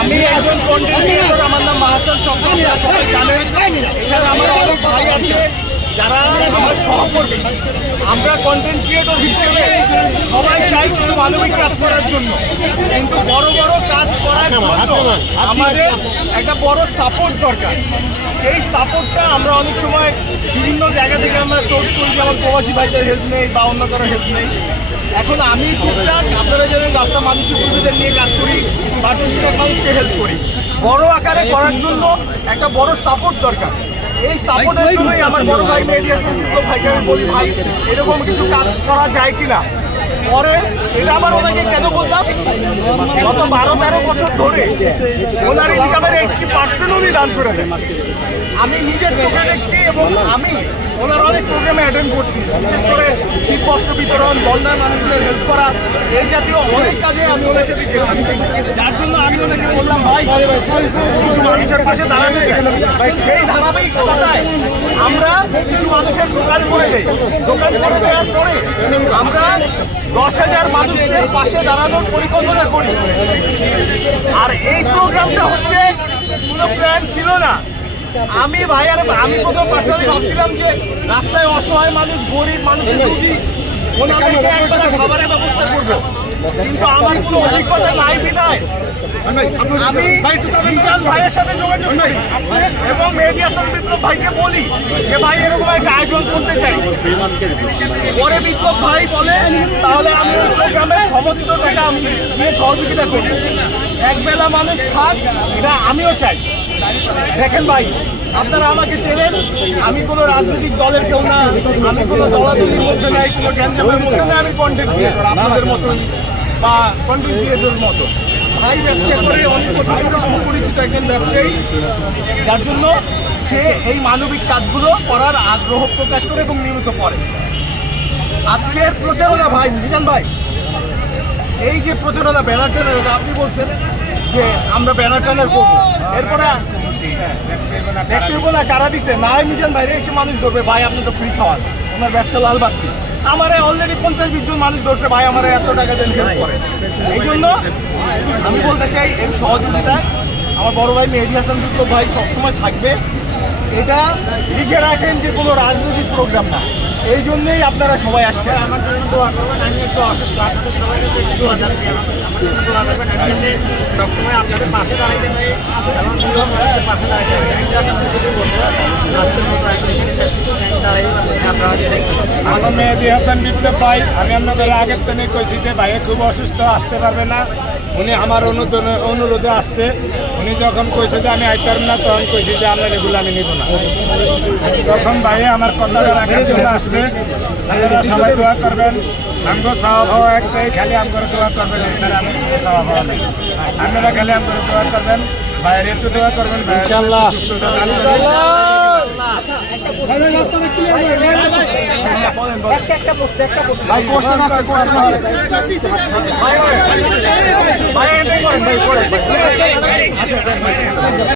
আমি একজন কন্টেন্ট আমার নাম মাহাসান আপনারা সবাই জানেন। এখানে আমার অনেক ভাই আছে, যারা আমার সহকর্মী। আমরা কন্টেন্ট ক্রিয়েটর হিসেবে সবাই চাই কিছু মানবিক কাজ করার জন্য। কিন্তু বড় বড় কাজ করার জন্য আমাদের একটা বড় সাপোর্ট দরকার। সেই সাপোর্টটা আমরা অনেক সময় বিভিন্ন জায়গা থেকে আমরা সোর্স করি, যেমন প্রবাসী ভাইদের হেল্প নেই বা অন্য কারও হেল্প নেই। এখন আমি টুকটাক, আপনারা জানেন, রাস্তা মানুষের কর্মীদের নিয়ে কাজ করি বা টুকটাক মানুষকে হেল্প করি। বড় আকারে করার জন্য একটা বড় সাপোর্ট দরকার। এই সাপোর্টের জন্যই আমার বড় ভাই মেহেদি হাসান ভাইকে আমি বলি, ভাই, এরকম কিছু কাজ করা যায় কিনা? পরে এটা আবার ওনাকে কেন বললাম? গত বারো, তেরো বছর ধরে ওনার ইনকামের এইটটি পার্সেন্ট উনি দান করে দেন। আমি নিজের চোখে দেখছি এবং আমি ওনার অনেক প্রোগ্রামে অ্যাটেন্ড করছি, বিশেষ করে শীত বস্ত্র বিতরণ বন্যায় মানুষদের হেল্প করা, এই জাতীয় অনেক কাজে আমি ওনার সাথে গেছি। যার জন্য আমি ওনাকে বললাম, ভাই, কিছু মানুষের পাশে দাঁড়াতে চাই এই ধারাবাহিকতায় আমরা কিছু মানুষের দোকান করে দেই দোকান করে দেওয়ার পরে আমরা দশ হাজার মানুষের পাশে দাঁড়ানোর পরিকল্পনা করি। আর এই প্রোগ্রামটা হচ্ছে কোনো প্ল্যান ছিল না। আমি ভাই আর আমি প্রথম পার্সোনালি ভাবছিলাম যে রাস্তায় অসহায় মানুষ, গরিব মানুষের রুগী ওনাদেরকে একবেলা খাবারের ব্যবস্থা করব। কিন্তু আমার কোনো অভিজ্ঞতা নাই, বিধায়। আমি মিজান ভাইয়ের সাথে যোগাযোগ করি। এবং হাসান বিপ্লব ভাইকে বলি যে, ভাই, এরকম একটা আয়োজন করতে চাই। পরে বিপ্লব ভাই বলে, তাহলে আমি এই প্রোগ্রামের সমস্ত টাকা আমি দিয়ে সহযোগিতা করব। একবেলা মানুষ খাক, এটা আমিও চাই। দেখেন ভাই আপনারা আমাকে চেনেন, আমি কোনো রাজনৈতিক দলের কেউ না, আমি কোনো দলাদলির মধ্যে নাই, কোনো গ্যাঞ্জামের মধ্যে না আমি কন্টেন্ট ক্রিয়েটর আপনাদের মতন বা কন্টেন্ট ক্রিয়েটর মতো। ভাই ব্যবসা করে অনেক ধরে সুপরিচিত একজন ব্যবসায়ী, যার জন্য সে এই মানবিক কাজগুলো করার আগ্রহ প্রকাশ করে এবং নিয়মিত করে। আজকের প্রচারণা ভাই, মিজান ভাই, এই যে প্রচারণা ব্যানার টানার আপনি বলছেন যে আমরা ব্যানার টানার করব। এরপরে দেখতে হইব না কারা দিছে? না, আমি মিজান বাইরে এসে মানুষ ধরবে। ভাই, আপনি তো ফ্রি খাওয়ান। ওনার ব্যবসা লাল বাতি। আমারে অলরেডি পঞ্চাশ, বিশ জন মানুষ ধরছে। ভাই, আমার এত টাকা দেন হেল্প করে? এই জন্য আমি বলতে চাই, এই সহযোগিতায় আমার বড় ভাই মেহেদি হাসান বিপ্লব ভাই সবসময় থাকবে। এটা লিখে রাখেন যে কোনো রাজনৈতিক প্রোগ্রাম না। এই জন্যই আপনারা সবাই আসছেন। আমার জন্য আমি একটু অসুস্থ সবাই আমার জন্য সবসময় আপনাদের পাশে দাঁড়াইতে পারি এবং পাশে দাঁড়াইতে পারি। আজকের মতো শেষ করতে দাঁড়াই আপনারা আমার মেহেদি হাসান বিপ্লব ভাই আমি আপনাদের আগের থেকে কইছি যে ভাইয়ে খুব অসুস্থ আসতে পারবে না। উনি আমার অনুদান অনুরোধে আসছে। উনি যখন কইছে যে আমি আইতে পারব না তখন কইছি যে আপনার এগুলো আমি নিব না। তখন ভাইয়ে আমার কথাটা রাখার জন্য আসছে। আপনারা সবাই দোয়া করবেন। আমগো চাওয়া পাওয়া একটাই খালি আমগরে দোয়া করবেন স্যার আমি চাওয়া পাওয়া নেই। আপনারা খালি আমগরে দোয়া করবেন। ভাইয়ের একটু দোয়া করবেন ভাইয়ের ইনশাআল্লাহ। সুস্থতা দান করবেন। একটা একটা প্রশ্ন একটা প্রশ্ন ভাই কোশ্চেন আছে কোশ্চেন আছে ভাই ভাই ভাই করেন ভাই করেন আচ্ছা